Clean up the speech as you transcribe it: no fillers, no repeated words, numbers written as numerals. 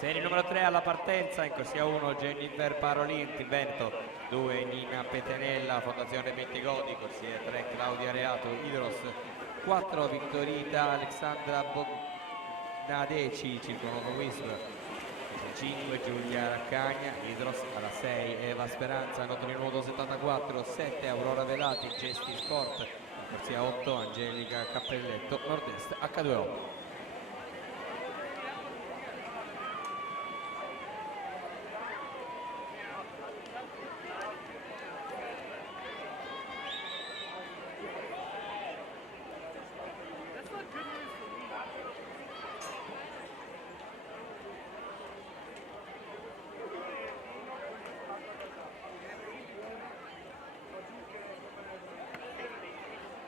Serie numero 3 alla partenza, in corsia 1 Jennifer Parolin, Veneto, 2 Nina Petenella, Fondazione Bentegodi, corsia 3 Claudia Reato, Idros, 4 Vittorita Alexandra Bognadeci, Circolo Wisp, 5 Giulia Raccagna, Idros, alla 6 Eva Speranza, Notri Nuoto 74, 7 Aurora Velati, Gesti Sport, corsia 8 Angelica Cappelletto, Nord-Est H2O.